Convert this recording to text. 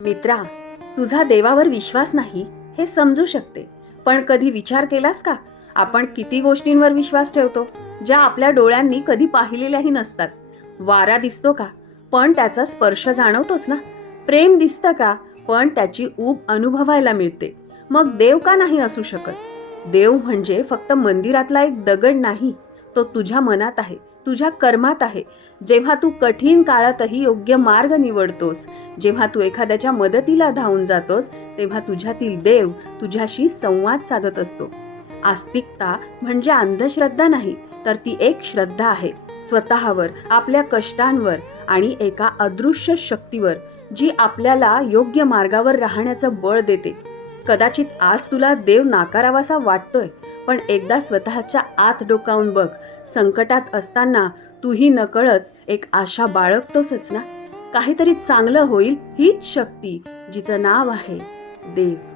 मित्रा, तुझा देवावर विश्वास नाही हे समजू शकते, पण कधी विचार केलास का आपण किती गोष्टींवर विश्वास ठेवतो ज्या आपल्या डोळ्यांनी कधी पाहिलेल्याही नसतात? वारा दिसतो का, पण त्याचा स्पर्श जाणवतोच ना. प्रेम दिसतं का, पण त्याची ऊब अनुभवायला मिळते. मग देव का नाही असू शकत? देव म्हणजे फक्त मंदिरातला एक दगड नाही, तो तुझ्या मनात आहे, तुझ्या कर्मात आहे. जेव्हा तू कठीण काळातही योग्य मार्ग निवडतोस, जेव्हा तू एखाद्याच्या मदतीला धावून जातोस, तेव्हा तुझ्यातील देव तुझ्याशी संवाद साधत असतो. आस्तिकता म्हणजे अंधश्रद्धा नाही, तर ती एक श्रद्धा आहे स्वतःवर, आपल्या कष्टांवर आणि एका अदृश्य शक्तीवर, जी आपल्याला योग्य मार्गावर राहण्याचं बळ देते. कदाचित आज तुला देव नाकारावासा वाटतोय, पण एकदा स्वतःच्या आत डोकावून बघ. संकटात असताना तूही नकळत एक आशा बाळगतोसच ना. काहीतरी चांगलं होईल हीच शक्ती, जिचं नाव आहे देव.